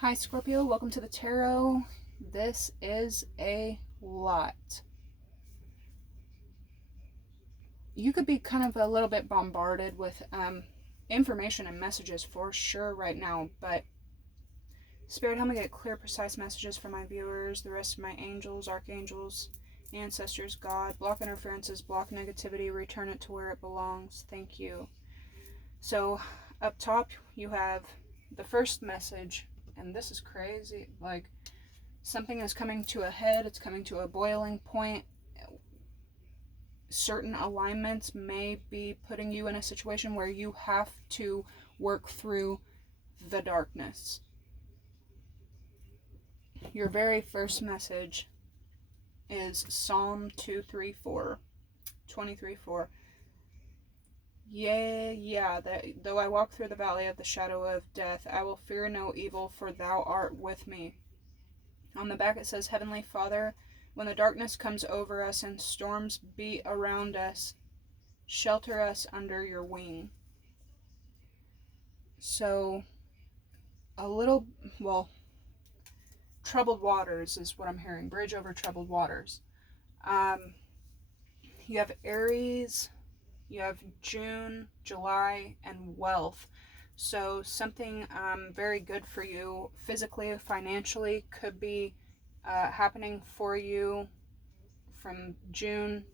Hi Scorpio, welcome to the tarot. This is a lot. You could be kind of a little bit bombarded with information and messages for sure right now, but Spirit, help me get clear, precise messages for my viewers, the rest of my angels, archangels, ancestors, God. Block interferences, block negativity, return it to where it belongs. Thank you. So up top you have the first message, and this is crazy, like something is coming to a head, it's coming to a boiling point. Certain alignments may be putting you in a situation where you have to work through the darkness. Your very first message is Psalm 23:4. That though I walk through the valley of the shadow of death, I will fear no evil, for thou art with me. On the back it says, Heavenly Father, when the darkness comes over us and storms beat around us, shelter us under your wing. So, troubled waters is what I'm hearing. Bridge over troubled waters. You have Aries, you have June, July, and wealth. So something very good for you physically, financially could be happening for you from June,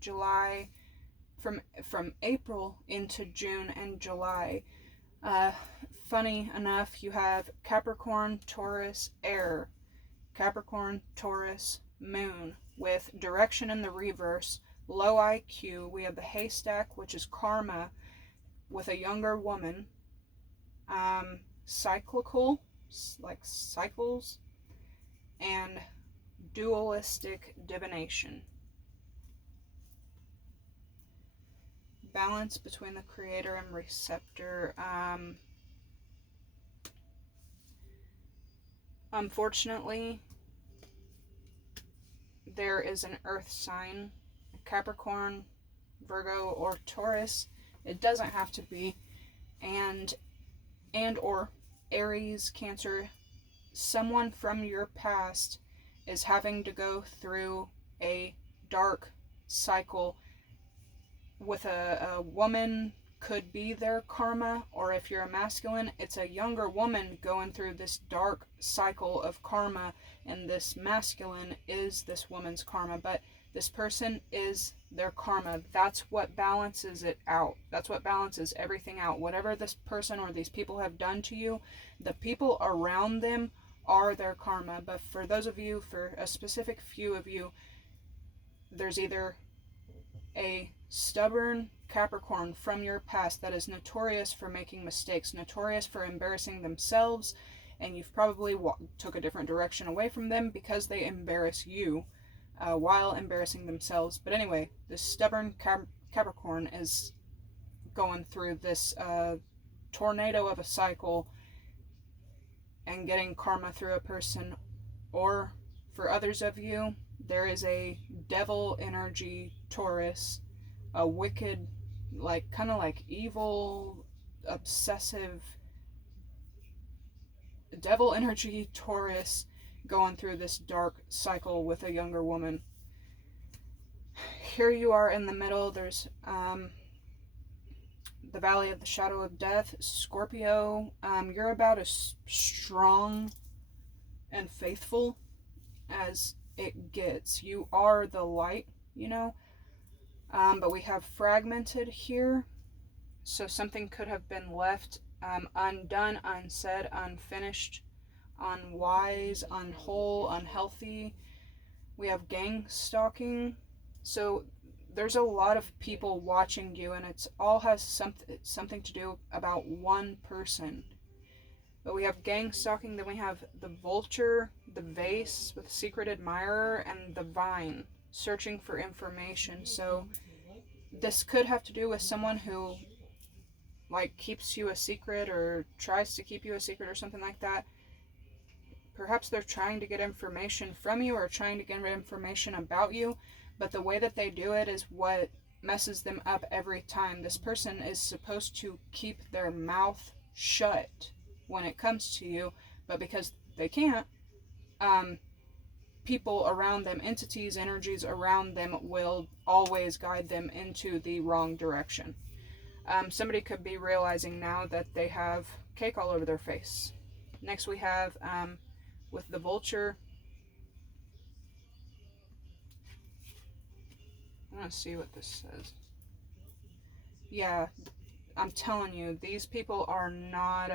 July, from April into June and July. Funny enough, you have Capricorn, Taurus, Air, Capricorn, Taurus, Moon, with direction in the reverse, low IQ. We have the haystack, which is karma, with a younger woman, cyclical, like cycles, and dualistic divination. Balance between the creator and receptor. Unfortunately, there is an earth sign, Capricorn, Virgo, or Taurus. It doesn't have to be, and or Aries, Cancer. Someone from your past is having to go through a dark cycle with a woman. Could be their karma, or if you're a masculine, it's a younger woman going through this dark cycle of karma, and this masculine is this woman's karma, but this person is their karma. That's what balances it out. That's what balances everything out. Whatever this person or these people have done to you, the people around them are their karma. But for those of you, for a specific few of you, there's either a stubborn Capricorn from your past that is notorious for making mistakes, notorious for embarrassing themselves, and you've probably took a different direction away from them because they embarrass you while embarrassing themselves. But anyway, this stubborn Capricorn is going through this tornado of a cycle and getting karma through a person. Or for others of you, there is a devil energy Taurus, a wicked, like kind of like evil, obsessive devil energy Taurus going through this dark cycle with a younger woman. Here you are in the middle. There's the valley of the shadow of death, Scorpio. You're about as strong and faithful as it gets. You are the light, you know. But we have fragmented here, so something could have been left undone, unsaid, unfinished, unwise, unwhole, unhealthy. We have gang stalking, so there's a lot of people watching you, and it's all has something to do about one person. But we have gang stalking, then we have the vulture, the vase with secret admirer, and the vine, searching for information. So this could have to do with someone who like keeps you a secret or tries to keep you a secret or something like that. Perhaps they're trying to get information from you or trying to get information about you, but the way that they do it is what messes them up every time. This person is supposed to keep their mouth shut when it comes to you, But because they can't, people around them, entities, energies around them will always guide them into the wrong direction. Somebody could be realizing now that they have cake all over their face. Next we have, with the vulture, I want to see what this says. Yeah, I'm telling you, these people are not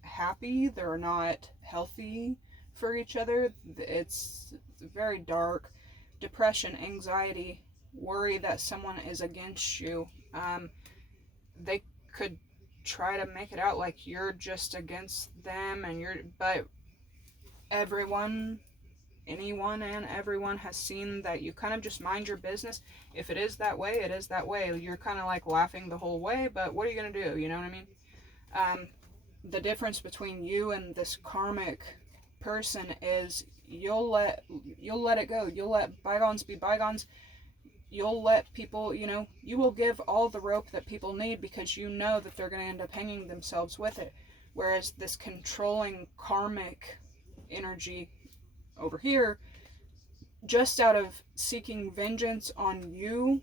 happy. They're not healthy for each other. It's very dark. Depression, anxiety, worry that someone is against you. They could try to make it out like you're just against them, but everyone, anyone and everyone has seen that you kind of just mind your business. If it is that way, it is that way. You're kind of like laughing the whole way, but what are you going to do? You know what I mean? The difference between you and this karmic person is you'll let it go. You'll let bygones be bygones. You'll let people, you will give all the rope that people need because you know that they're going to end up hanging themselves with it. Whereas this controlling karmic energy over here, just out of seeking vengeance on you,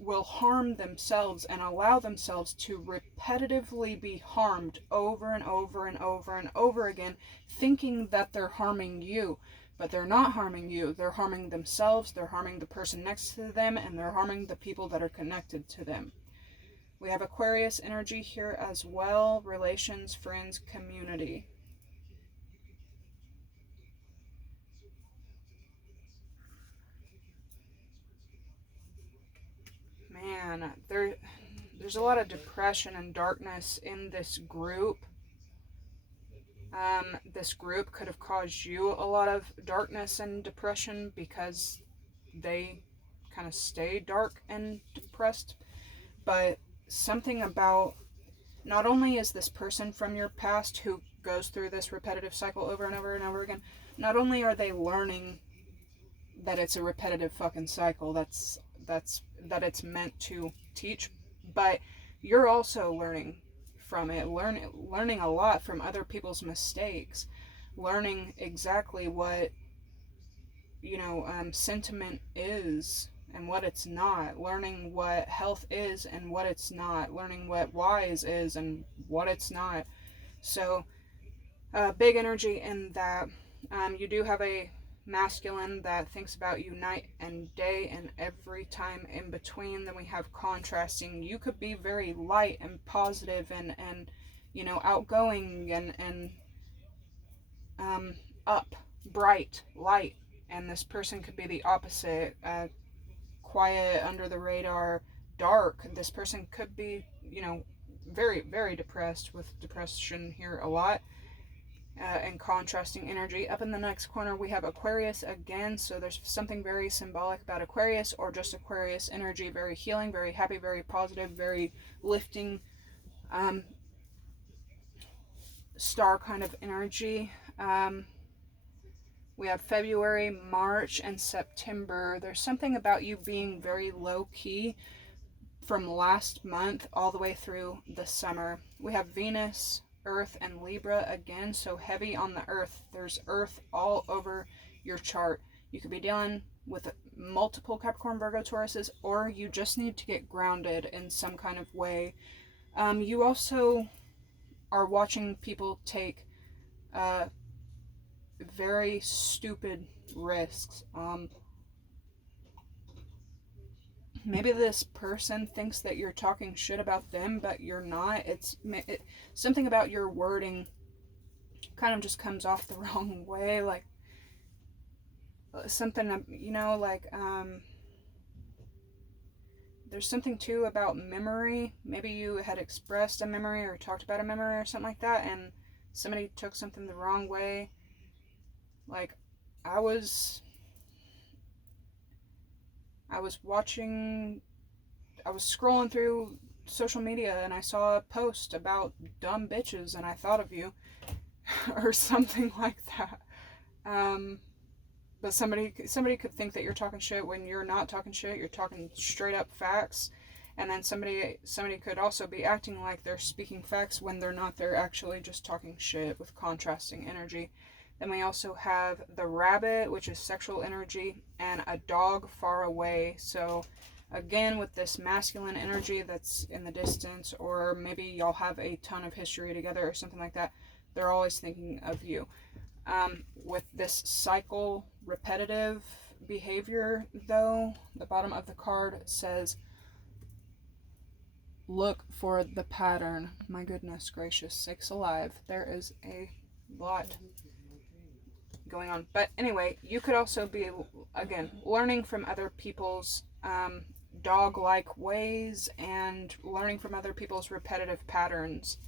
will harm themselves and allow themselves to repetitively be harmed over and over and over and over again, thinking that they're harming you. But they're not harming you. They're harming themselves, they're harming the person next to them, and they're harming the people that are connected to them. We have Aquarius energy here as well. Relations, friends, community. Man, there's a lot of depression and darkness in this group. This group could have caused you a lot of darkness and depression because they kind of stay dark and depressed. But something about, not only is this person from your past who goes through this repetitive cycle over and over and over again, not only are they learning that it's a repetitive fucking cycle that it's meant to teach, but you're also learning from it, learning a lot from other people's mistakes, learning exactly what sentiment is and what it's not, learning what health is and what it's not, learning what wise is and what it's not. So big energy in that. You do have a masculine that thinks about you night and day and every time in between. Then we have contrasting. You could be very light and positive and outgoing and up, bright, light, and this person could be the opposite, quiet, under the radar, dark. This person could be very, very depressed, with depression here a lot. And contrasting energy. Up in the next corner we have Aquarius again, so there's something very symbolic about Aquarius, or just Aquarius energy, very healing, very happy, very positive, very lifting, star kind of energy. We have February, March, and September. There's something about you being very low-key from last month all the way through the summer. We have Venus, Earth, and Libra again, so heavy on the Earth. There's Earth all over your chart. You could be dealing with multiple Capricorn, Virgo, Tauruses, or you just need to get grounded in some kind of way. You also are watching people take very stupid risks. Maybe this person thinks that you're talking shit about them, but you're not. Something about your wording kind of just comes off the wrong way, like something, there's something too about memory. Maybe you had expressed a memory or talked about a memory or something like that, and somebody took something the wrong way. Like, I was scrolling through social media and I saw a post about dumb bitches and I thought of you or something like that. But somebody could think that you're talking shit when you're not talking shit. You're talking straight up facts. And then somebody could also be acting like they're speaking facts when they're not. They're actually just talking shit with contrasting energy. Then we also have the rabbit, which is sexual energy, and a dog far away. So again, with this masculine energy that's in the distance, or maybe y'all have a ton of history together or something like that, they're always thinking of you. With this cycle, repetitive behavior, though, the bottom of the card says, look for the pattern. My goodness gracious sakes alive. There is a lot going on. But anyway, you could also be, again, learning from other people's dog-like ways and learning from other people's repetitive patterns.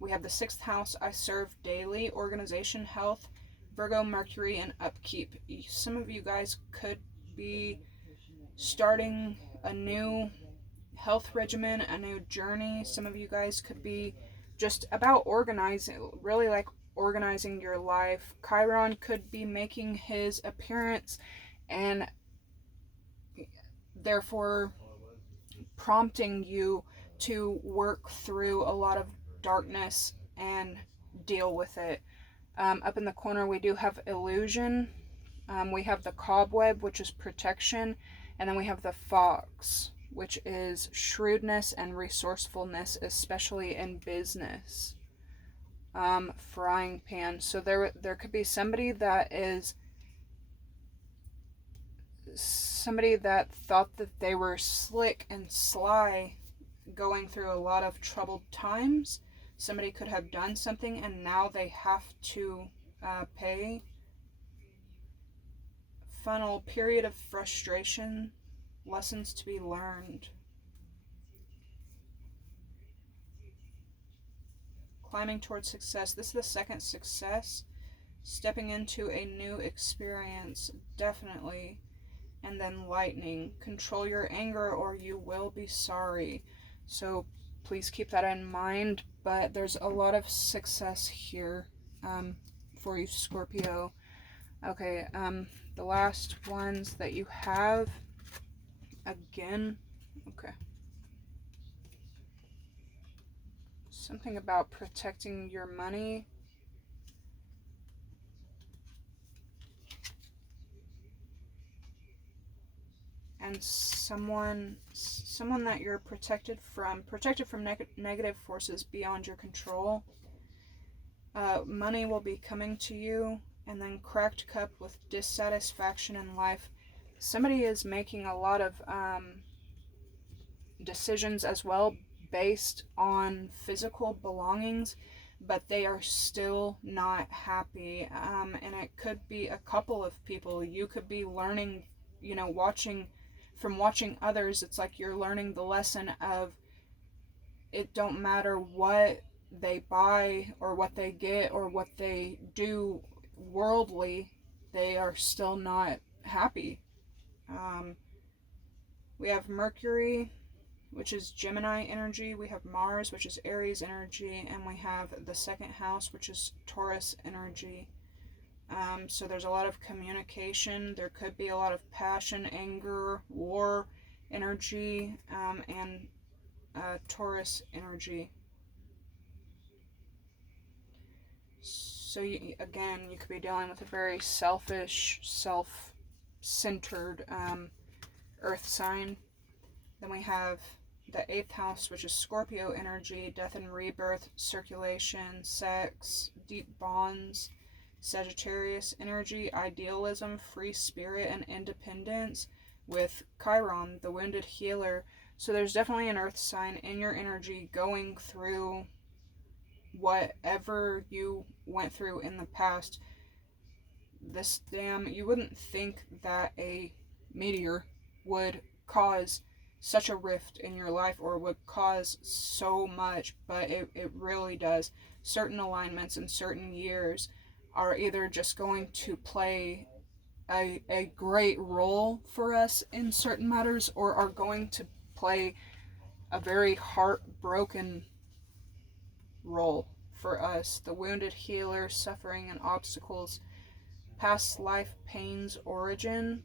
We have the 6th house, I serve daily, organization, health, Virgo, Mercury, and upkeep. Some of you guys could be starting a new health regimen, a new journey. Some of you guys could be just about organizing, really like organizing your life. Chiron could be making his appearance and therefore prompting you to work through a lot of darkness and deal with it. Up in the corner we do have illusion. We have the cobweb, which is protection, and then we have the fox, which is shrewdness and resourcefulness, especially in business. Frying pan. So there could be somebody that thought that they were slick and sly, going through a lot of troubled times. Somebody could have done something and now they have to pay. Funnel, period of frustration, lessons to be learned. Climbing towards success. This is the 2nd success. Stepping into a new experience, definitely. And then lightning. Control your anger or you will be sorry. So please keep that in mind. But there's a lot of success here for you, Scorpio. Okay, the last ones that you have, again, okay. Something about protecting your money. And someone that you're protected from negative forces beyond your control. Money will be coming to you. And then cracked cup with dissatisfaction in life. Somebody is making a lot of decisions as well based on physical belongings, but they are still not happy. And it could be a couple of people. You could be learning, watching others. It's like you're learning the lesson of it don't matter what they buy or what they get or what they do worldly, they are still not happy. We have Mercury, which is Gemini energy. We have Mars, which is Aries energy. And we have the 2nd house, which is Taurus energy. So there's a lot of communication. There could be a lot of passion, anger, war energy, and Taurus energy. So you could be dealing with a very selfish, self-centered earth sign. Then we have the 8th house, which is Scorpio energy, death and rebirth, circulation, sex, deep bonds. Sagittarius energy, idealism, free spirit, and independence, with Chiron, the wounded healer. So there's definitely an earth sign in your energy going through whatever you went through in the past. You wouldn't think that a meteor would cause such a rift in your life or would cause so much, but it really does. Certain alignments in certain years are either just going to play a great role for us in certain matters or are going to play a very heartbroken role for us. The wounded healer, suffering and obstacles, past life pains, origin.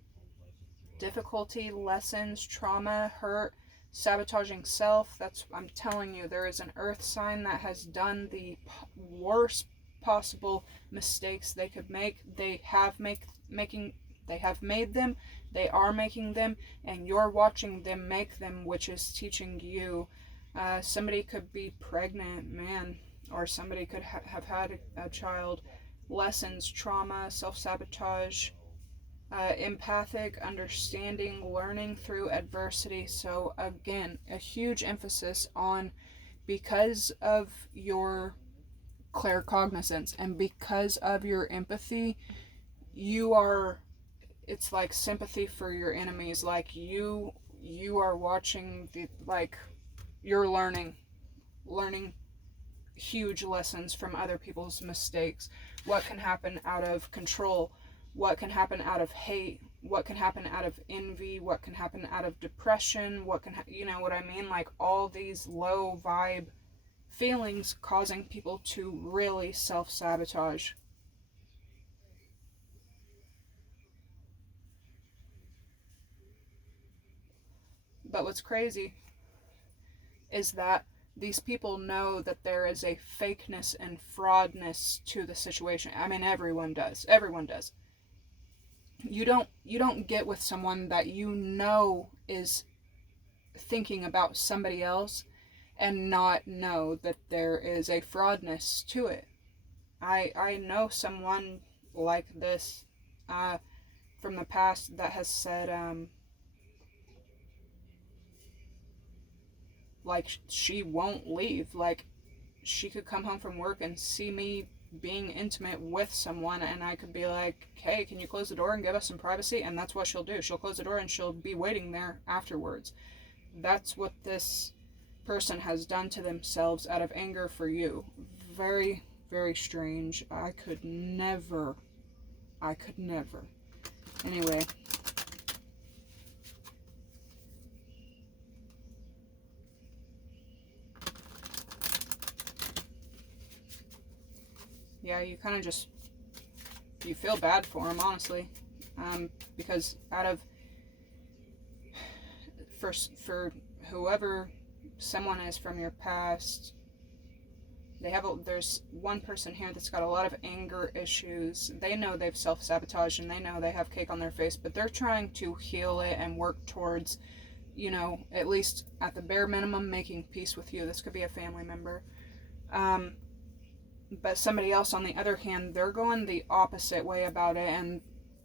difficulty, lessons, trauma, hurt, sabotaging self. I'm telling you, there is an earth sign that has done the worst possible mistakes they could make. They have made them, they are making them, and you're watching them make them, which is teaching you. Somebody could be pregnant, man, or somebody could have had a child. Lessons, trauma, self-sabotage, empathic, understanding, learning through adversity. So again, a huge emphasis on, because of your claircognizance and because of your empathy, it's like sympathy for your enemies. Like you are watching you're learning huge lessons from other people's mistakes. What can happen out of control, what can happen out of hate, what can happen out of envy, what can happen out of depression, you know what I mean? Like all these low vibe feelings causing people to really self-sabotage. But what's crazy is that these people know that there is a fakeness and fraudness to the situation. I mean, everyone does. Everyone does. You don't get with someone that you know is thinking about somebody else and not know that there is a fraudness to it. I know someone like this from the past that has said like she won't leave. Like she could come home from work and see me being intimate with someone, and I could be like, hey, can you close the door and give us some privacy? And that's what she'll do. She'll close the door and she'll be waiting there afterwards. That's what this person has done to themselves out of anger for you. Very, very strange. I could never. Anyway. Yeah, you kind of just, you feel bad for him, honestly. Because for whoever someone is from your past, there's one person here that's got a lot of anger issues. They know they've self-sabotaged and they know they have cake on their face, but they're trying to heal it and work towards, you know, at least at the bare minimum, making peace with you. This could be a family member. But somebody else, on the other hand, they're going the opposite way about it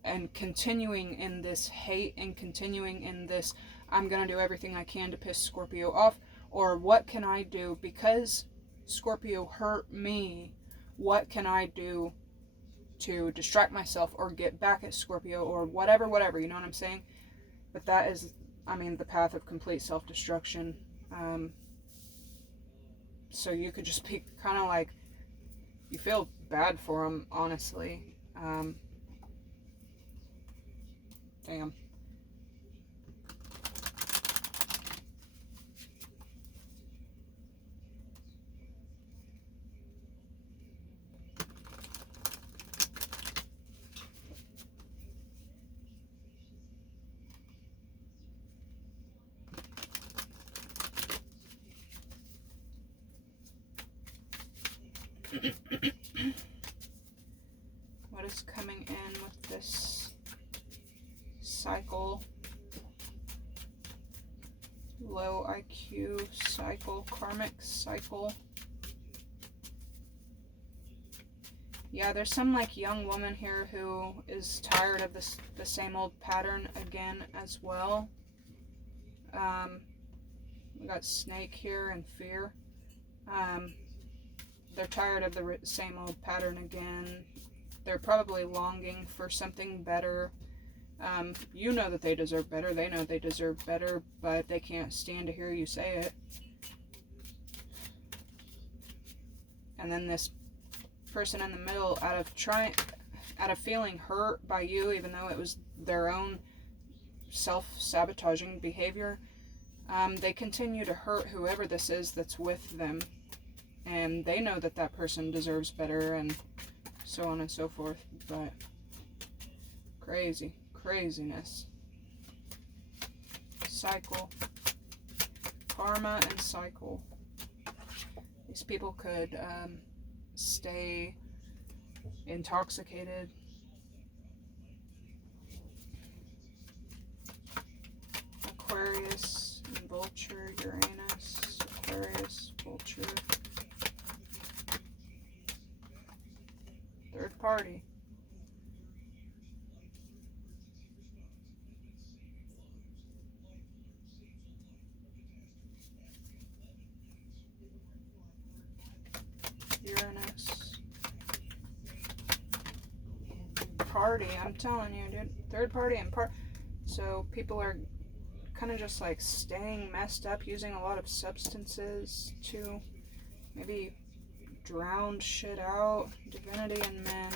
and continuing in this hate and continuing in this, I'm going to do everything I can to piss Scorpio off, or what can I do because Scorpio hurt me? What can I do to distract myself or get back at Scorpio or whatever, you know what I'm saying? But that is, I mean, the path of complete self-destruction. So you could just be kind of like, you feel bad for him, honestly. Damn. What is coming in with this cycle? Low IQ cycle, karmic cycle. Yeah, there's some like young woman here who is tired of the same old pattern again as well. We got snake here and fear. They're tired of the same old pattern again. They're probably longing for something better. You know that they deserve better. They know they deserve better, but they can't stand to hear you say it. And then this person in the middle, out of feeling hurt by you, even though it was their own self-sabotaging behavior, they continue to hurt whoever this is that's with them. And they know that that person deserves better, and so on and so forth. But craziness. cycle. Karma and cycle. These people could stay intoxicated. Aquarius and Vulture, Uranus, Aquarius, Vulture. Third party. Uranus. Party, I'm telling you, dude. Third party and so people are kind of just like staying messed up, using a lot of substances to maybe drown shit out. Divinity and Men.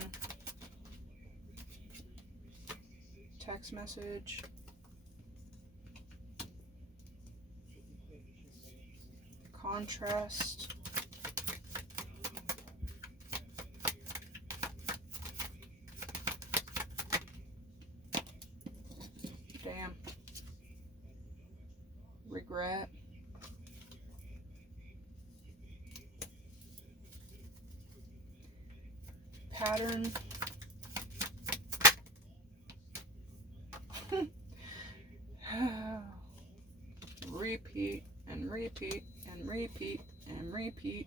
Text message. Contrast. Damn. Regret. Pattern. Repeat and repeat and repeat and repeat.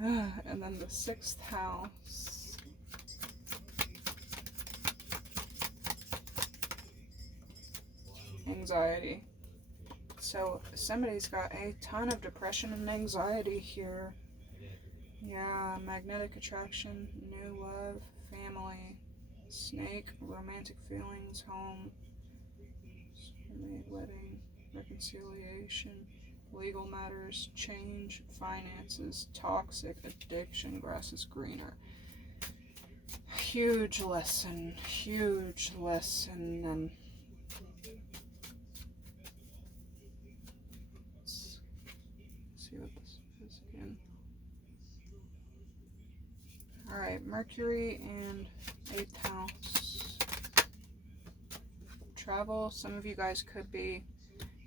And then the 6th house. Anxiety. So somebody's got a ton of depression and anxiety here. Yeah, magnetic attraction, new love, family, snake, romantic feelings, home, wedding, reconciliation, legal matters, change, finances, toxic, addiction, grass is greener. Huge lesson, and let's see what this is again. Alright, Mercury and 8th house. Travel. Some of you guys could be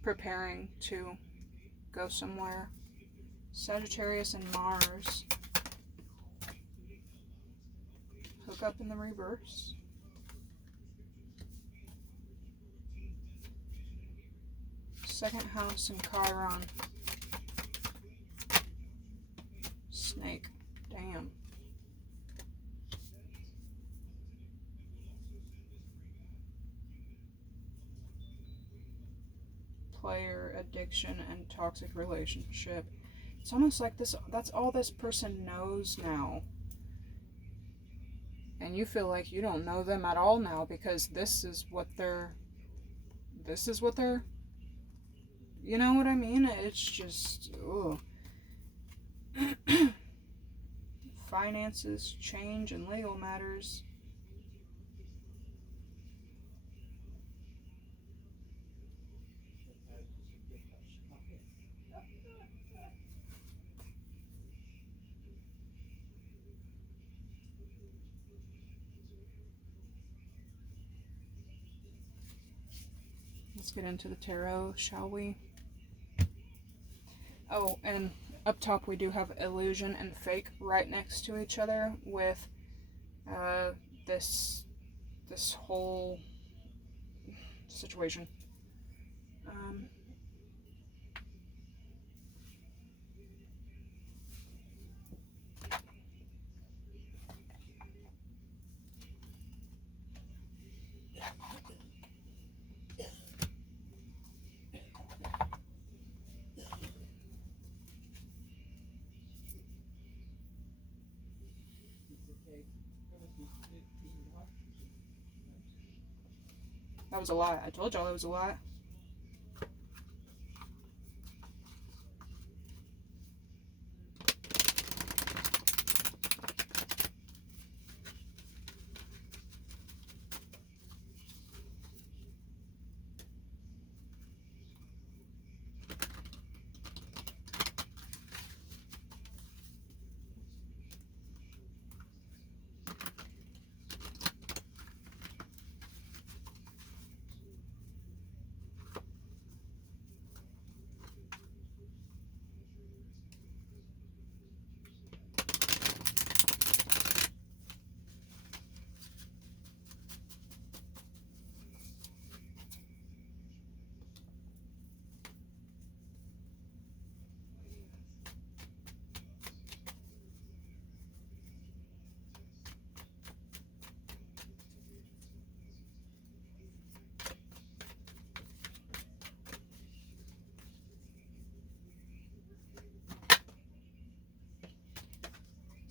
preparing to go somewhere. Sagittarius and Mars. Hook up in the reverse. Second house and Chiron. Snake. Damn. Player, addiction, and toxic relationship. It's almost like that's all this person knows now. And you feel like you don't know them at all now because this is what they're, you know what I mean? It's just, ugh. Finances, change, and legal matters. Let's get into the tarot, shall we? Oh, and up top we do have illusion and fake right next to each other with this whole situation. That was a lot. I told y'all it was a lot.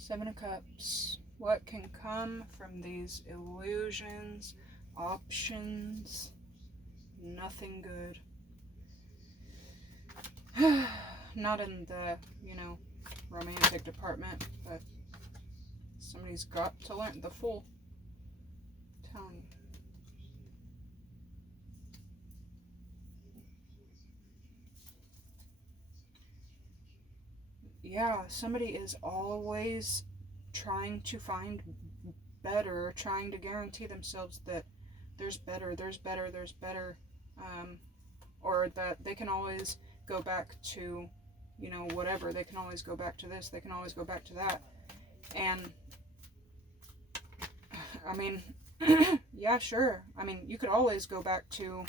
Seven of Cups. What can come from these illusions, options? Nothing good. Not in the, romantic department, but somebody's got to learn. The Fool. I'm telling you. Yeah, somebody is always trying to find better, trying to guarantee themselves that there's better, or that they can always go back to, whatever. They can always go back to this, they can always go back to that. And, I mean, yeah, sure. I mean, you could always go back to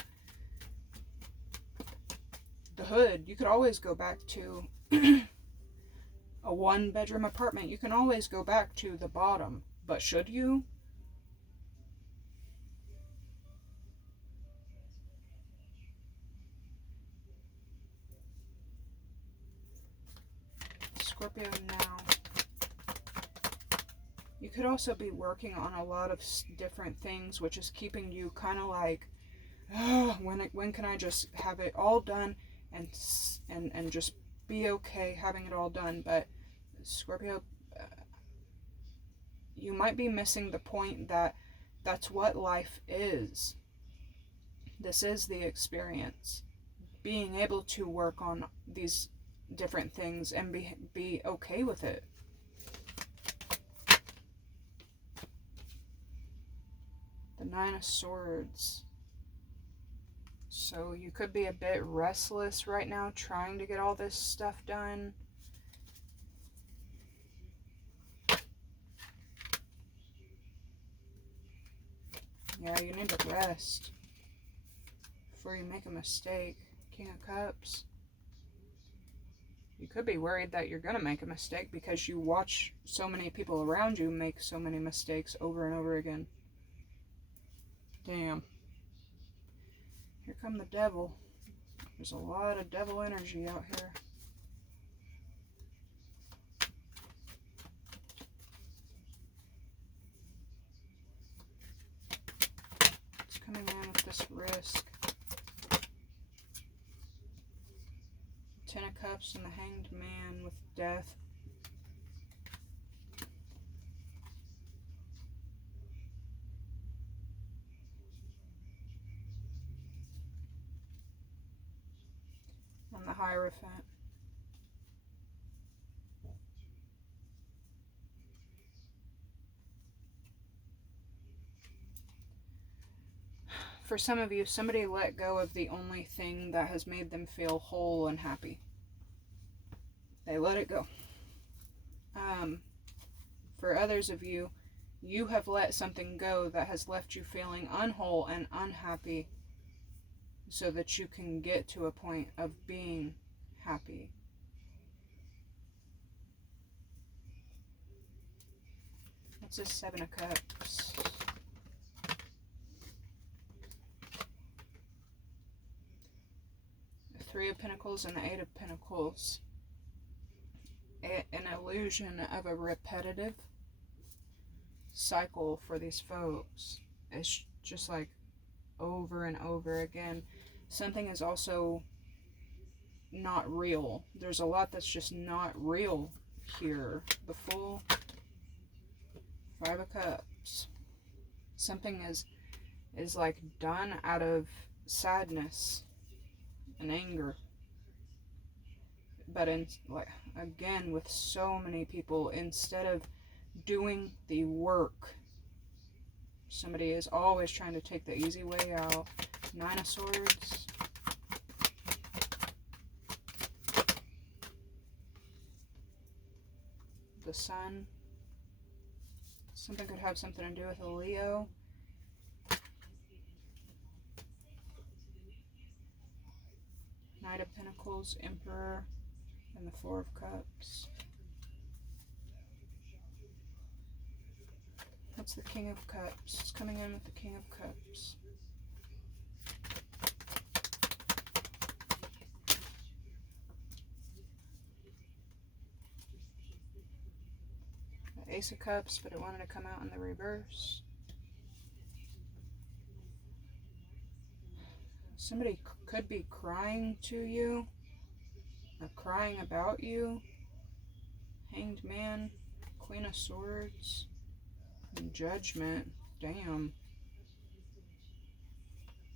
the hood. You could always go back to a one-bedroom apartment. You can always go back to the bottom. But should you? Scorpio now. You could also be working on a lot of different things, which is keeping you kind of like, oh, when can I just have it all done and just be okay having it all done? But Scorpio, you might be missing the point that that's what life is. This is the experience. Being able to work on these different things and be okay with it. The Nine of Swords. So you could be a bit restless right now, trying to get all this stuff done. Yeah, you need to rest before you make a mistake. King of Cups. You could be worried that you're going to make a mistake because you watch so many people around you make so many mistakes over and over again. Damn. Here come the devil. There's a lot of devil energy out here. It's coming in with this risk. Ten of Cups and the Hanged Man with death. And the Hierophant. For some of you, somebody let go of the only thing that has made them feel whole and happy. They let it go. For others of you, you have let something go that has left you feeling unwhole and unhappy so that you can get to a point of being happy. What's this Seven of Cups? The Three of Pentacles and the Eight of Pentacles. An illusion of a repetitive cycle for these folks. It's just like over and over again. Something is also not real. There's a lot that's just not real here. The Fool. Five of Cups. Something is like done out of sadness and anger. But again, with so many people, instead of doing the work, somebody is always trying to take the easy way out. Nine of Swords. The Sun. Something could have something to do with a Leo. Knight of Pentacles, Emperor, and the Four of Cups. What's the King of Cups? It's coming in with the King of Cups. Ace of Cups, but it wanted to come out in the reverse. Somebody could be crying to you, or crying about you. Hanged Man, Queen of Swords, and Judgment. Damn.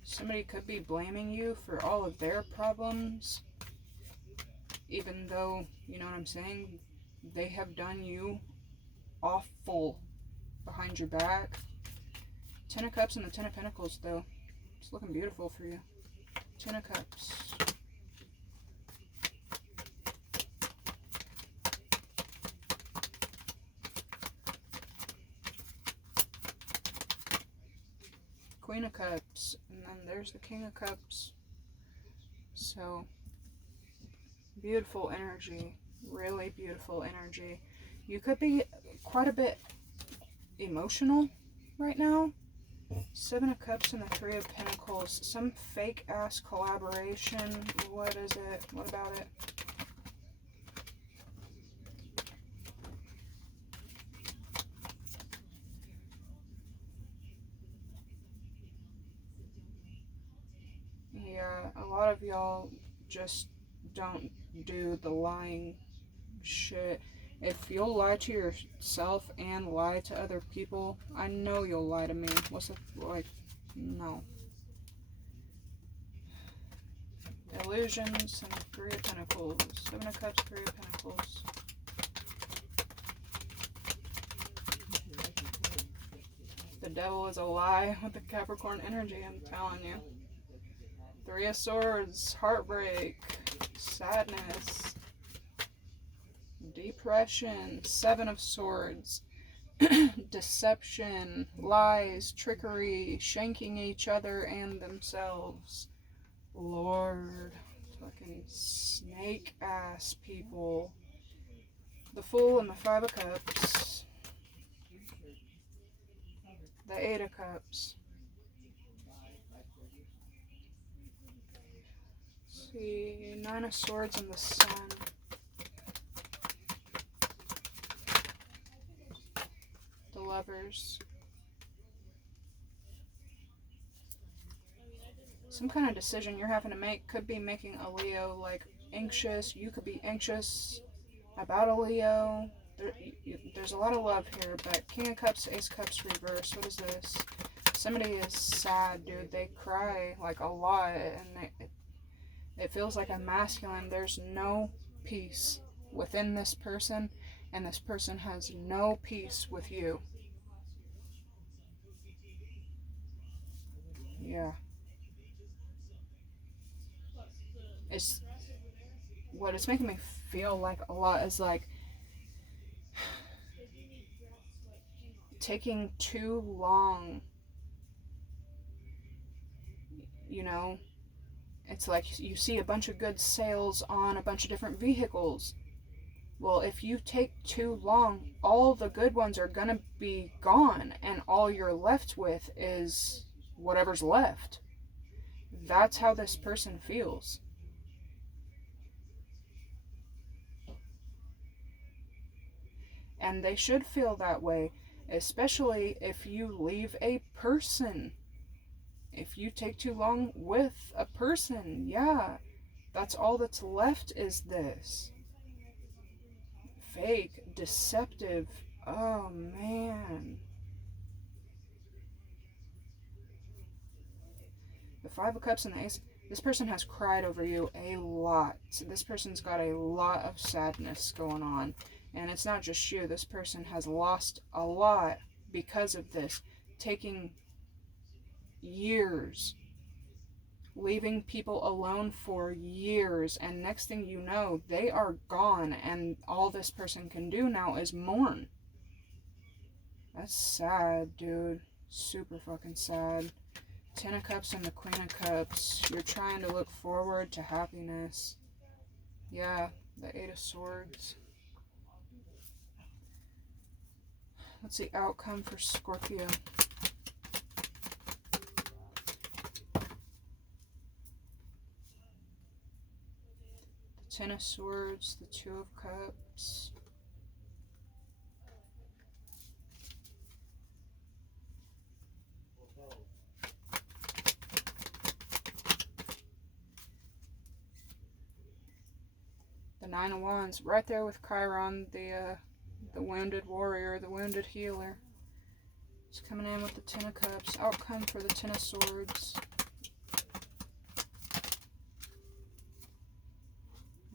Somebody could be blaming you for all of their problems, even though, you know what I'm saying, they have done you awful behind your back. Ten of Cups and the Ten of Pentacles, though. It's looking beautiful for you. Ten of Cups. Queen of Cups. And then there's the King of Cups. So, beautiful energy. Really beautiful energy. You could be quite a bit emotional right now. Seven of Cups and the Three of Pentacles. Some fake ass collaboration. What is it? What about it? Yeah, a lot of y'all just don't do the lying shit. If you'll lie to yourself and lie to other people, I know you'll lie to me. What's the, like, no. Illusions and Three of Pentacles. Seven of Cups, Three of Pentacles. The devil is a lie with the Capricorn energy, I'm telling you. Three of Swords, heartbreak, sadness, depression. Seven of Swords, deception, lies, trickery, shanking each other and themselves. Lord, fucking snake ass people. The Fool and the Five of Cups. The Eight of Cups. Let's see, Nine of Swords and the Sun. The Lovers. Some kind of decision you're having to make. Could be making a Leo like anxious. You could be anxious about a Leo. There's a lot of love here, but King of Cups, Ace of Cups reverse. What is this? Somebody is sad, dude. They cry like a lot, and it feels like a masculine. There's no peace within this person, and this person has no peace with you. Yeah. It's what it's making me feel like a lot is like taking too long. You know, it's like you see a bunch of good sales on a bunch of different vehicles. Well, if you take too long, all the good ones are gonna be gone, and all you're left with is whatever's left. That's how this person feels. And they should feel that way, especially if you leave a person. If you take too long with a person, yeah, that's all that's left is this. Fake, deceptive, oh man. The Five of Cups and the Ace, this person has cried over you a lot. This person's got a lot of sadness going on. And it's not just you, this person has lost a lot because of this. Taking years, leaving people alone for years, and next thing you know, they are gone, and all this person can do now is mourn. That's sad, dude. Super fucking sad. Ten of Cups and the Queen of Cups. You're trying to look forward to happiness. Yeah, the Eight of Swords. What's the outcome for Scorpio? The Ten of Swords, the Two of Cups. Nine of Wands, right there with Chiron, the wounded warrior, the wounded healer. It's coming in with the Ten of Cups. Outcome for the Ten of Swords.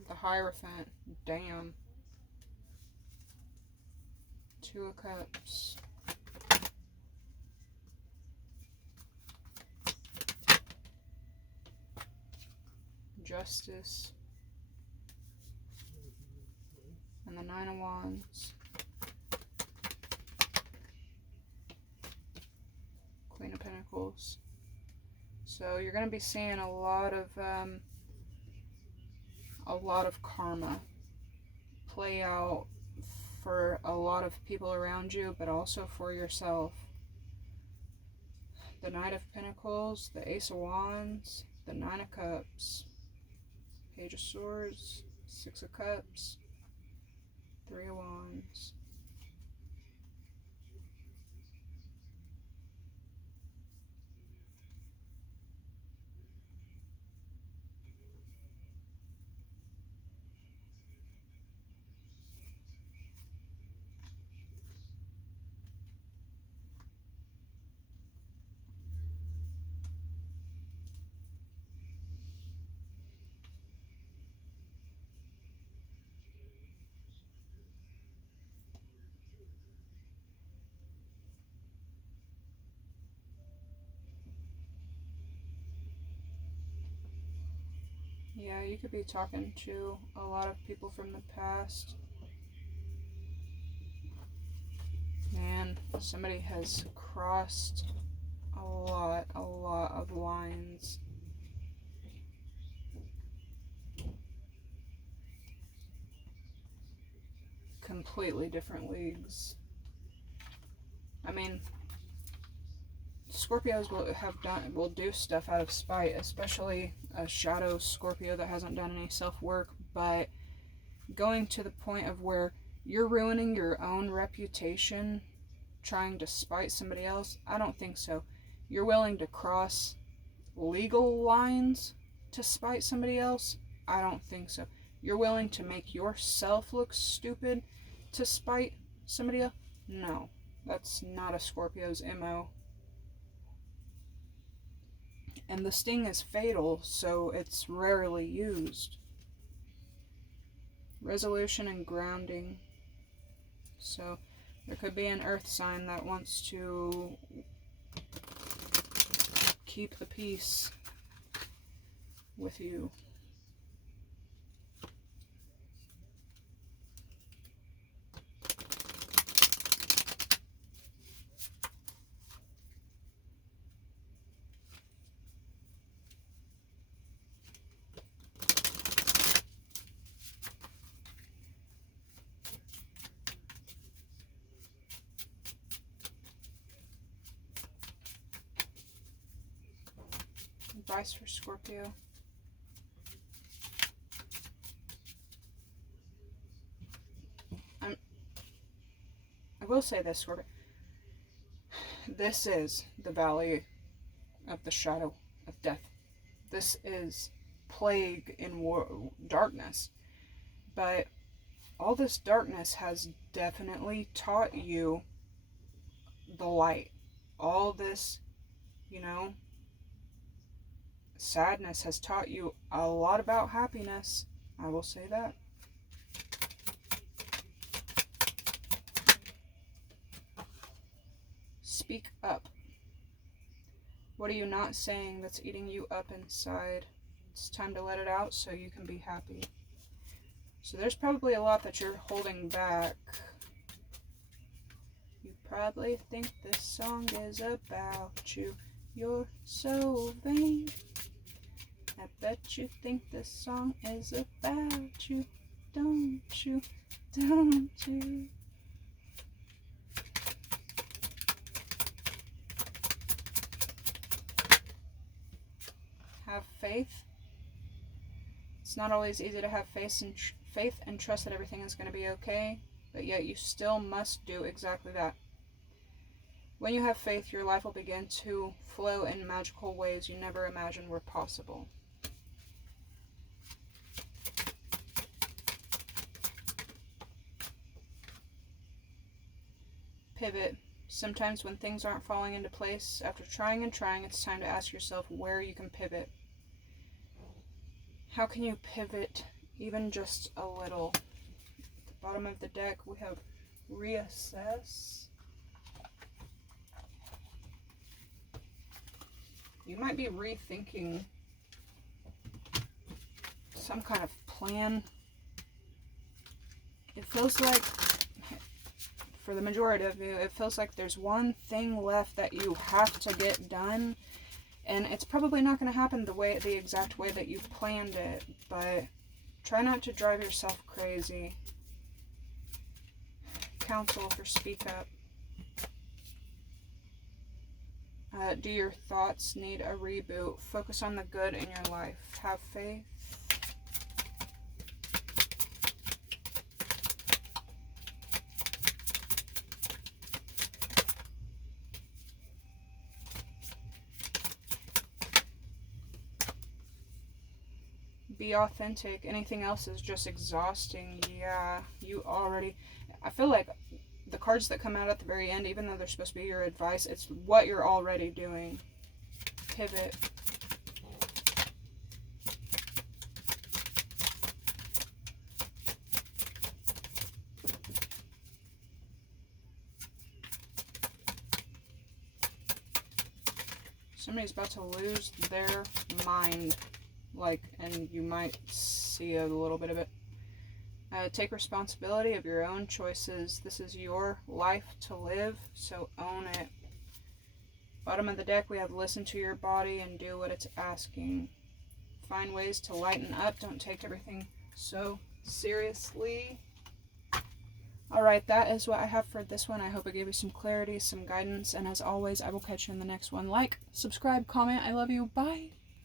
The Hierophant. Damn. Two of Cups. Justice. And the Nine of Wands. Queen of Pentacles. So you're going to be seeing a lot of karma play out for a lot of people around you, but also for yourself. The Knight of Pentacles, the Ace of Wands, the Nine of Cups, Page of Swords, Six of Cups, Three of Wands. Yeah, you could be talking to a lot of people from the past. Man, somebody has crossed a lot of lines. Completely different leagues. I mean, Scorpios will do stuff out of spite, especially a shadow Scorpio that hasn't done any self-work, but going to the point of where you're ruining your own reputation trying to spite somebody else, I don't think so. You're willing to cross legal lines to spite somebody else? I don't think so. You're willing to make yourself look stupid to spite somebody else? No, that's not a Scorpio's MO. And the sting is fatal, so it's rarely used. Resolution and grounding. So there could be an earth sign that wants to keep the peace with you. Advice for Scorpio. I will say this, Scorpio. This is the valley of the shadow of death. This is plague in darkness. But all this darkness has definitely taught you the light. All this, sadness has taught you a lot about happiness. I will say that. Speak up. What are you not saying that's eating you up inside? It's time to let it out so you can be happy. So there's probably a lot that you're holding back. You probably think this song is about you. You're so vain. I bet you think this song is about you. Don't you? Don't you? Have faith. It's not always easy to have faith and trust that everything is going to be okay, but yet you still must do exactly that. When you have faith, your life will begin to flow in magical ways you never imagined were possible. Pivot. Sometimes when things aren't falling into place, after trying and trying, it's time to ask yourself where you can pivot. How can you pivot even just a little? At the bottom of the deck, we have reassess. You might be rethinking some kind of plan. It feels like, for the majority of you, it feels like there's one thing left that you have to get done, and it's probably not going to happen the exact way that you've planned it, but try not to drive yourself crazy. Counsel for speak up. Do your thoughts need a reboot? Focus on the good in your life. Have faith. Be authentic. Anything else is just exhausting. Yeah, I feel like the cards that come out at the very end, even though they're supposed to be your advice, it's what you're already doing. Pivot. Somebody's about to lose their mind, and you might see a little bit of it. Take responsibility of your own choices. This is your life to live, so own it. Bottom of the deck, we have listen to your body and do what it's asking. Find ways to lighten up. Don't take everything so seriously. Alright, that is what I have for this one. I hope it gave you some clarity, some guidance, and as always, I will catch you in the next one. Like, subscribe, comment. I love you. Bye.